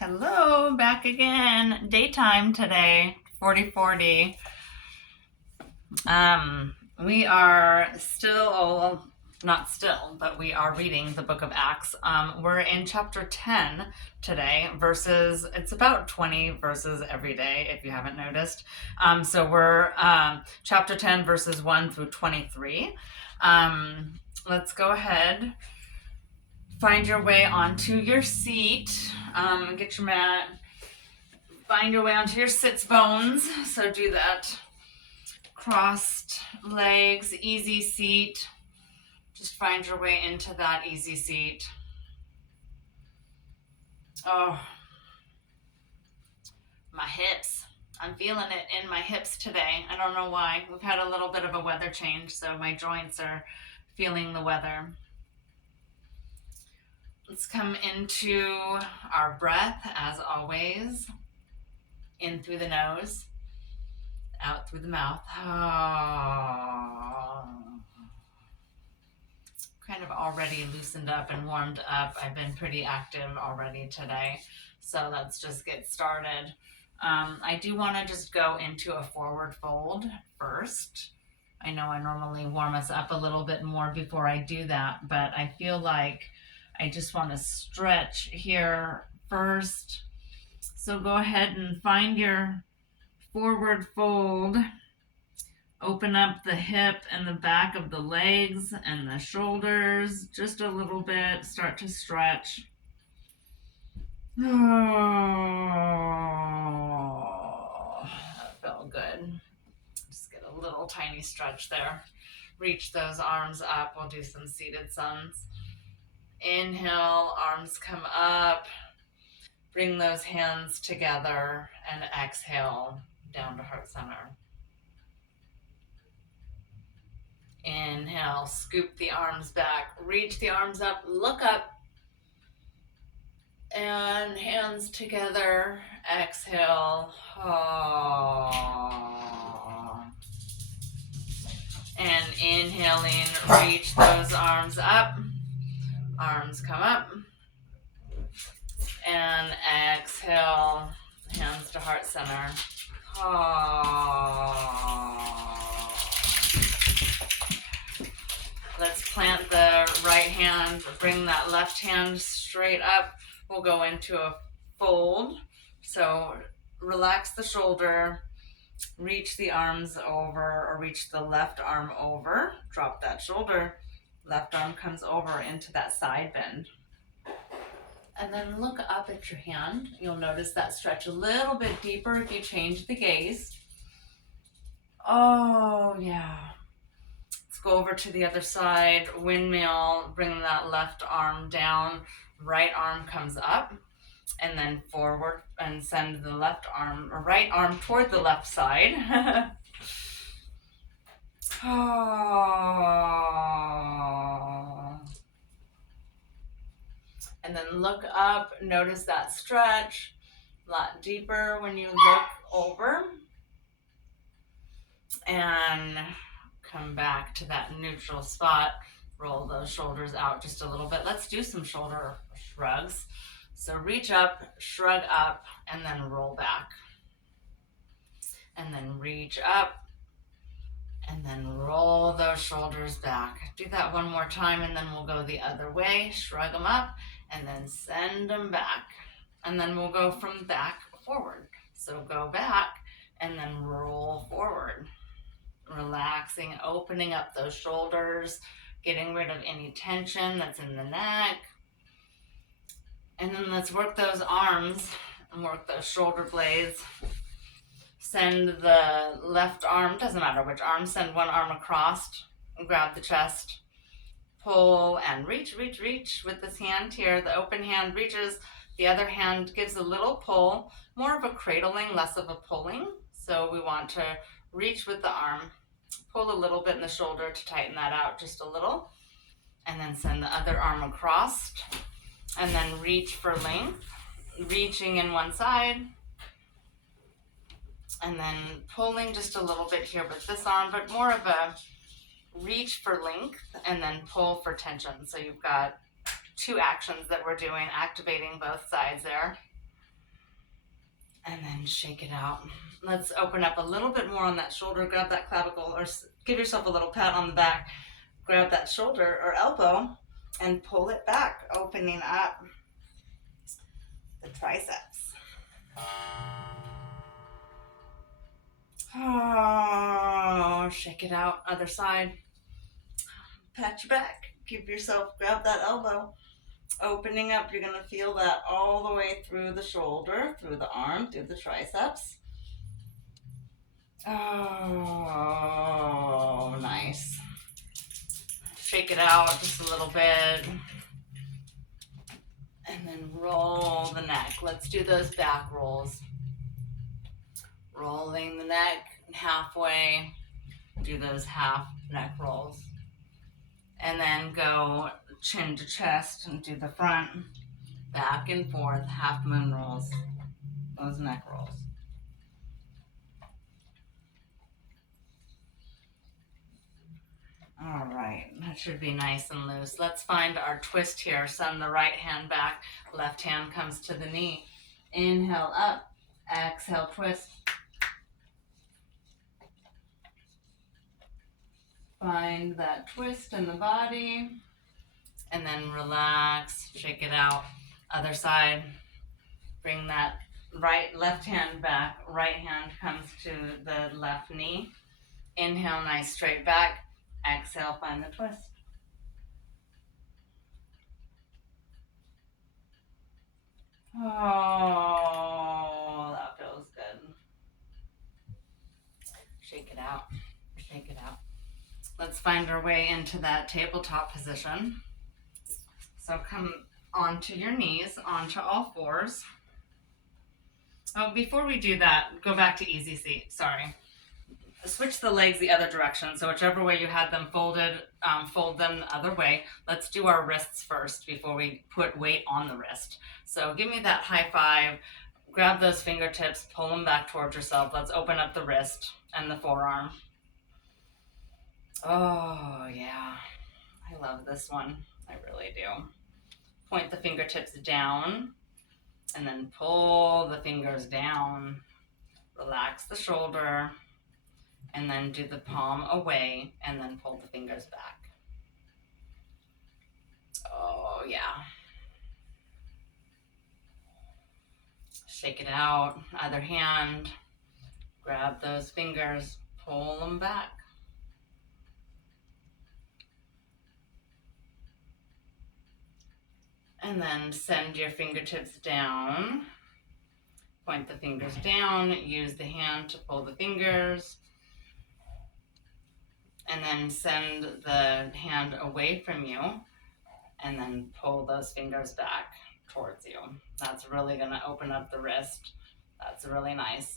Hello, back again. Daytime today, 4040. We are still, not still, but we are reading the book of Acts. We're in chapter 10 today, it's about 20 verses every day, if you haven't noticed. So we're chapter 10, verses 1 through 23. Let's go ahead. Find your way onto your seat. Get your mat. Find your way onto your sits bones. So do that. Crossed legs, easy seat. Just find your way into that easy seat. Oh, my hips. I'm feeling it in my hips today. I don't know why. We've had a little bit of a weather change, so my joints are feeling the weather. Let's come into our breath as always. In through the nose, out through the mouth. Kind of already loosened up and warmed up. I've been pretty active already today. So let's just get started. I do want to just go into a forward fold first. I know I normally warm us up a little bit more before I do that, but I feel like I just want to stretch here first. So go ahead and find your forward fold. Open up the hip and the back of the legs and the shoulders just a little bit. Start to stretch. Oh, that felt good. Just get a little tiny stretch there. Reach those arms up. We'll do some seated suns. Inhale, arms come up. Bring those hands together and exhale down to heart center. Inhale, scoop the arms back, reach the arms up, look up, and hands together, exhale. And inhaling, reach those arms up, arms come up, and exhale, hands to heart center. Let's plant the right hand, bring that left hand straight up. We'll go into a fold. So relax the shoulder, reach the arms over, or reach the left arm over. Drop that shoulder, left arm comes over into that side bend. And then look up at your hand. You'll notice that stretch a little bit deeper if you change the gaze. Oh, yeah. Let's go over to the other side. Windmill, bring that left arm down. Right arm comes up. And then forward and send the left arm, or right arm toward the left side. And then look up, notice that stretch, a lot deeper when you look over. And come back to that neutral spot. Roll those shoulders out just a little bit. Let's do some shoulder shrugs. So reach up, shrug up, and then roll back. And then reach up, and then roll those shoulders back. Do that one more time, and then we'll go the other way. Shrug them up, and then send them back. And then we'll go from back forward. So go back, and then roll forward. Relaxing, opening up those shoulders, getting rid of any tension that's in the neck. And then let's work those arms and work those shoulder blades. Send the left arm, doesn't matter which arm, send one arm across and grab the chest. Pull and reach with this hand here. The open hand reaches, the other hand gives a little pull, more of a cradling, less of a pulling. So we want to reach with the arm, pull a little bit in the shoulder to tighten that out just a little, and then send the other arm across, and then reach for length, reaching in one side, and then pulling just a little bit here with this arm, but more of a reach for length, and then pull for tension. So you've got two actions that we're doing, activating both sides there. and then shake it out. Let's open up a little bit more on that shoulder. Grab that clavicle or give yourself a little pat on the back. Grab that shoulder or elbow and pull it back, opening up the triceps. Oh, shake it out. Other side. Pat your back. Give yourself, grab that elbow. Opening up, you're going to feel that all the way through the shoulder, through the arm, through the triceps. Oh, nice. Shake it out just a little bit. And then roll the neck. Let's do those back rolls. Rolling the neck halfway. Do those half neck rolls. And then go chin to chest and do the front, back and forth, half moon rolls. Those neck rolls. All right, that should be nice and loose. Let's find our twist here. Send the right hand back, left hand comes to the knee. Inhale up, exhale twist. Find that twist in the body, and then relax, shake it out. Other side, bring that left hand back, right hand comes to the left knee. Inhale, nice straight back. Exhale, find the twist. Oh, that feels good. Shake it out, shake it out. Let's find our way into that tabletop position. So come onto your knees, onto all fours. Oh, before we do that, go back to easy seat, sorry. Switch the legs the other direction, so whichever way you had them folded, fold them the other way. Let's do our wrists first before we put weight on the wrist. So give me that high five, grab those fingertips, pull them back towards yourself. Let's open up the wrist and the forearm. Oh yeah, I love this one, I really do. Point the fingertips down and then pull the fingers down. Relax the shoulder. And then do the palm away and then pull the fingers back. Oh, yeah. Shake it out. Other hand. Grab those fingers. Pull them back. And then send your fingertips down. Point the fingers down. Use the hand to pull the fingers. And then send the hand away from you and then pull those fingers back towards you. That's really going to open up the wrist. That's really nice.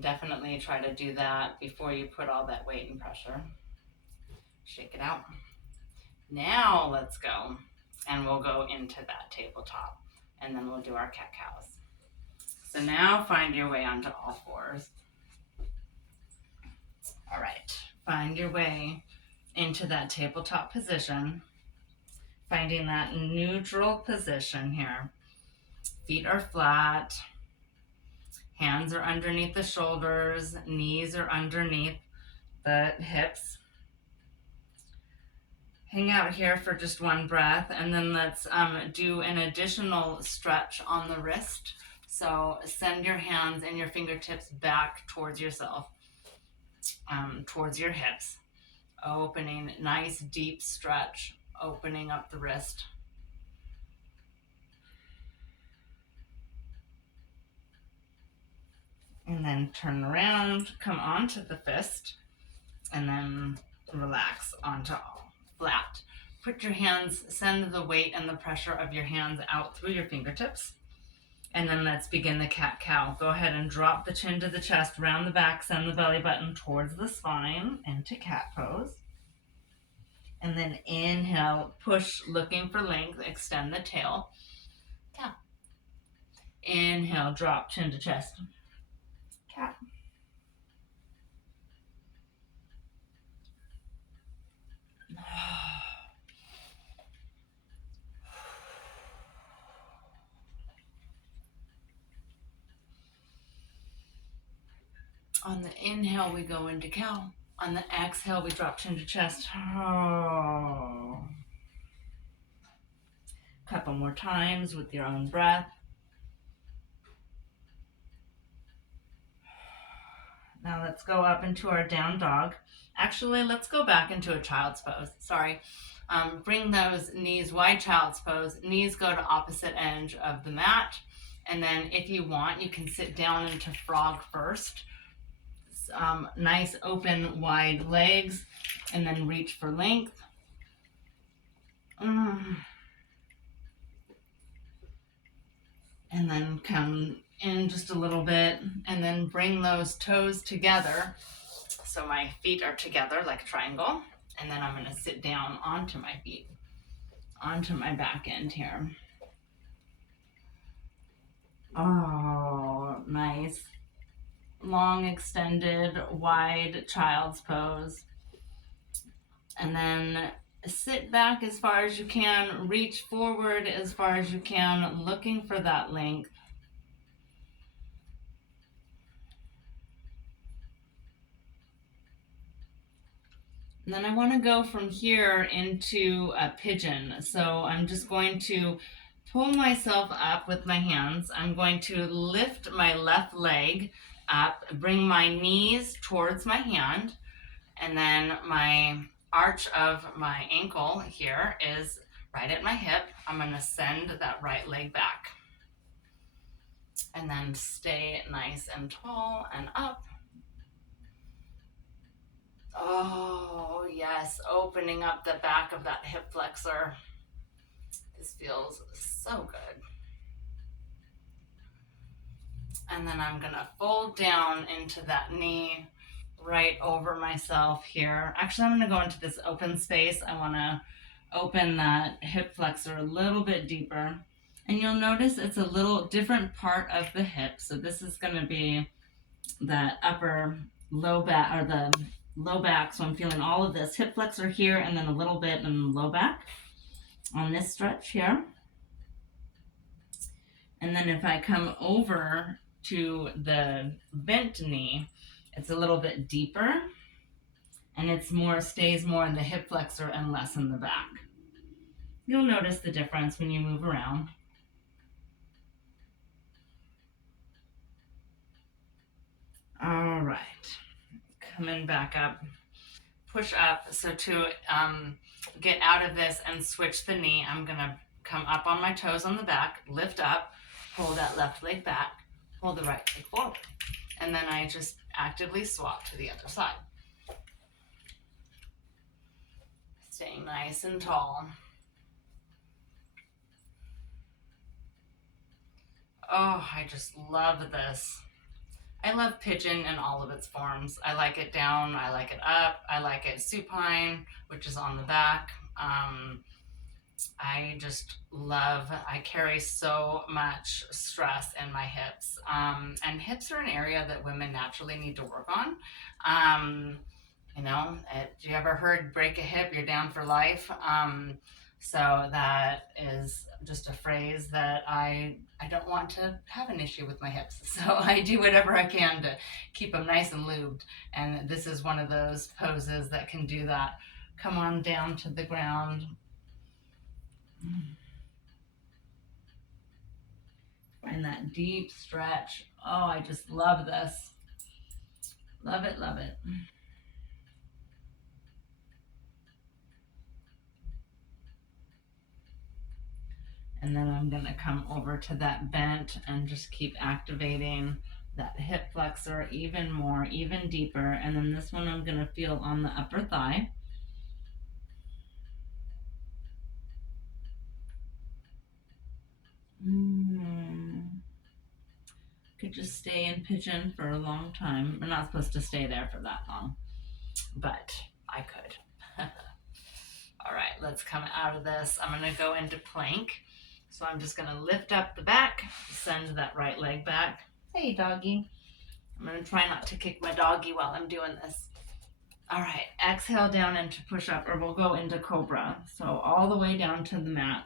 Definitely try to do that before you put all that weight and pressure. Shake it out. Now let's go, and we'll go into that tabletop, and then we'll do our cat-cows. So now find your way onto all fours. All right, find your way into that tabletop position, finding that neutral position here. Feet are flat, hands are underneath the shoulders, knees are underneath the hips. Hang out here for just one breath, and then let's do an additional stretch on the wrist. So send your hands and your fingertips back towards yourself. Towards your hips, opening, nice deep stretch, opening up the wrist. And then turn around, come onto the fist, and then relax onto flat. Put your hands, send the weight and the pressure of your hands out through your fingertips. And then let's begin the cat-cow. Go ahead and drop the chin to the chest, round the back, send the belly button towards the spine into cat pose. And then inhale, push, looking for length, extend the tail. Cow. Inhale, drop, chin to chest. Cat. On the inhale, we go into cow. On the exhale, we drop chin to chest. Oh. Couple more times with your own breath. Now let's go up into our down dog. Actually, let's go back into a child's pose. Sorry. Bring those knees wide, child's pose. Knees go to opposite edge of the mat. And then if you want, you can sit down into frog first. Nice open wide legs, and then reach for length. And then come in just a little bit, and then bring those toes together so my feet are together like a triangle. And then I'm going to sit down onto my feet, onto my back end here. Oh, nice. Long, extended, wide child's pose. And then sit back as far as you can, reach forward as far as you can, looking for that length. And then I want to go from here into a pigeon. So I'm just going to pull myself up with my hands. I'm going to lift my left leg up, bring my knees towards my hand, and then my arch of my ankle here is right at my hip. I'm going to send that right leg back. And then stay nice and tall and up. Oh, yes, opening up the back of that hip flexor. This feels so good. And then I'm going to fold down into that knee right over myself here. Actually, I'm going to go into this open space. I want to open that hip flexor a little bit deeper. And you'll notice it's a little different part of the hip. So this is going to be that upper low back, or the low back. So I'm feeling all of this hip flexor here, and then a little bit in the low back on this stretch here. And then if I come over to the bent knee, it's a little bit deeper, and it's more, stays more in the hip flexor and less in the back. You'll notice the difference when you move around. All right, coming back up, push up. So to get out of this and switch the knee, I'm gonna come up on my toes on the back, lift up, pull that left leg back, pull the right leg forward. And then I just actively swap to the other side. Staying nice and tall. Oh, I just love this. I love pigeon in all of its forms. I like it down, I like it up, I like it supine, which is on the back. I just love, I carry so much stress in my hips. And hips are an area that women naturally need to work on. You know, you ever heard break a hip, you're down for life? So that is just a phrase that I don't want to have an issue with my hips. So I do whatever I can to keep them nice and lubed. And this is one of those poses that can do that. Come on down to the ground. Find that deep stretch. Oh, I just love this. Love it, love it. And then I'm going to come over to that bent and just keep activating that hip flexor even more, even deeper. And then this one I'm going to feel on the upper thigh. Could just stay in pigeon for a long time. We're not supposed to stay there for that long, but I could. All right, let's come out of this. I'm going to go into plank. So I'm just going to lift up the back, send that right leg back. Hey, doggy. I'm going to try not to kick my doggy while I'm doing this. All right, exhale down into push-up, or we'll go into cobra. So all the way down to the mat.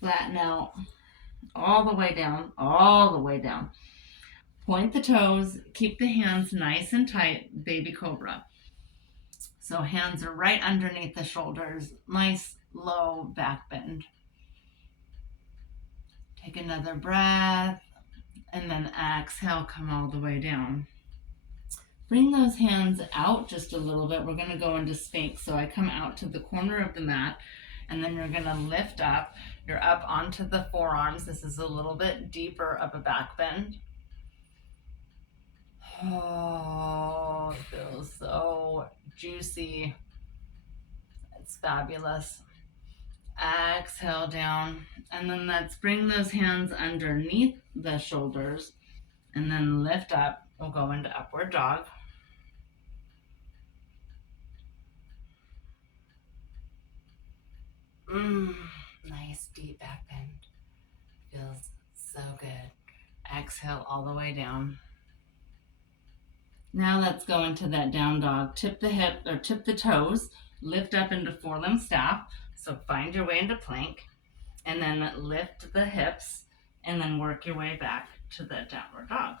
Flatten out. All the way down. All the way down. Point the toes, keep the hands nice and tight, baby cobra. So hands are right underneath the shoulders, nice low back bend. Take another breath, and then exhale, come all the way down. Bring those hands out just a little bit. We're going to go into Sphinx. So I come out to the corner of the mat, and then you're going to lift up. You're up onto the forearms. This is a little bit deeper of a back bend. Oh, it feels so juicy. It's fabulous. Exhale down, and then let's bring those hands underneath the shoulders, and then lift up. We'll go into upward dog. Nice deep back bend. Feels so good. Exhale all the way down. Now let's go into that down dog. Tip the hip or tip the toes, lift up into forelimb staff. So find your way into plank, and then lift the hips, and then work your way back to the downward dog.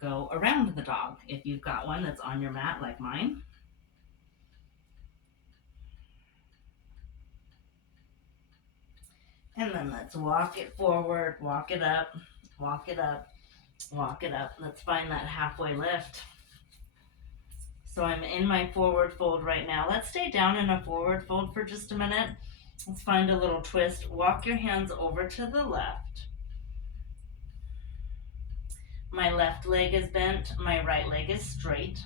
Go around the dog if you've got one that's on your mat like mine. And then let's walk it forward, walk it up, walk it up, walk it up. Let's find that halfway lift. So I'm in my forward fold right now. Let's stay down in a forward fold for just a minute. Let's find a little twist. Walk your hands over to the left. My left leg is bent, my right leg is straight.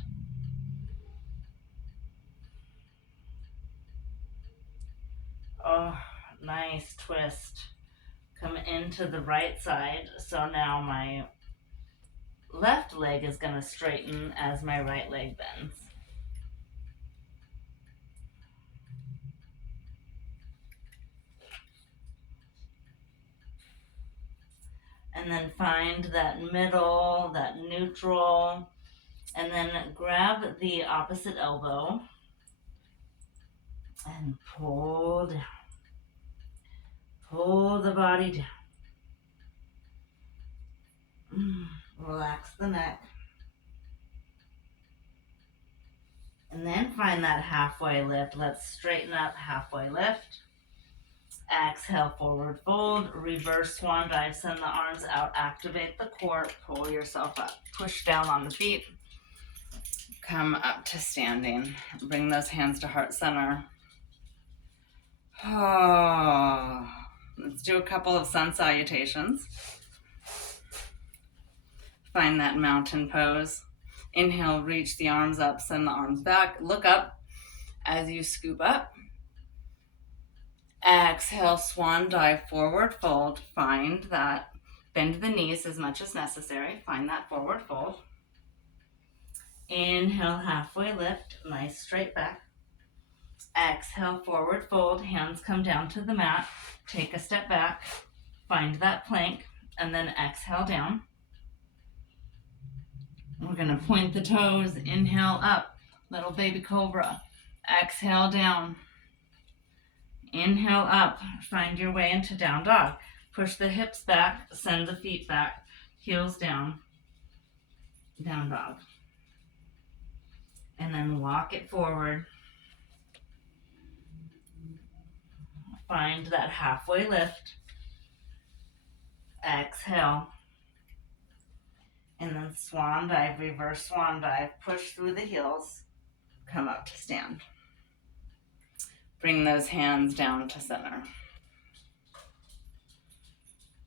Oh, nice twist. Come into the right side. So now my left leg is going to straighten as my right leg bends. And then find that middle, that neutral, and then grab the opposite elbow and pull down. Pull the body down. Relax the neck. And then find that halfway lift. Let's straighten up, halfway lift. Exhale, forward fold, reverse swan dive, send the arms out, activate the core, pull yourself up, push down on the feet, come up to standing, bring those hands to heart center. Oh, let's do a couple of sun salutations. Find that mountain pose. Inhale, reach the arms up, send the arms back, look up as you scoop up. Exhale, swan dive, forward fold. Find that, bend the knees as much as necessary. Find that forward fold. Inhale, halfway lift, nice straight back. Exhale, forward fold, hands come down to the mat. Take a step back, find that plank, and then exhale down. We're gonna point the toes, inhale up, little baby cobra. Exhale down. Inhale up, find your way into down dog. Push the hips back, send the feet back, heels down, down dog. And then walk it forward. Find that halfway lift. Exhale. And then swan dive, reverse swan dive, push through the heels, come up to stand. Bring those hands down to center.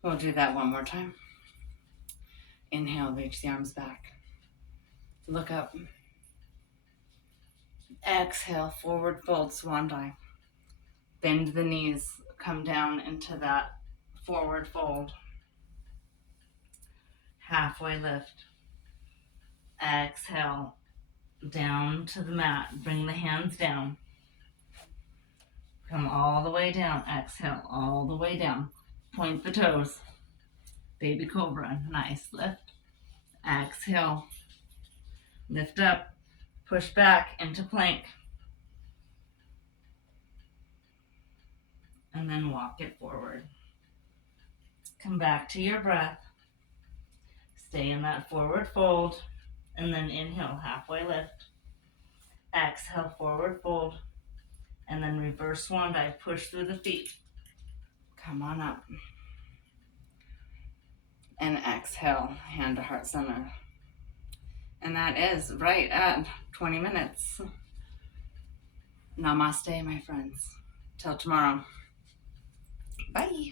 We'll do that one more time. Inhale, reach the arms back. Look up. Exhale, forward fold, swan dive. Bend the knees, come down into that forward fold. Halfway lift. Exhale, down to the mat. Bring the hands down. Come all the way down. Exhale, all the way down. Point the toes. Baby cobra, nice lift. Exhale, lift up, push back into plank. And then walk it forward. Come back to your breath. Stay in that forward fold, and then inhale, halfway lift. Exhale, forward fold, and then reverse swan dive, push through the feet. Come on up. And exhale, hand to heart center. And that is right at 20 minutes. Namaste, my friends. Till tomorrow. Bye.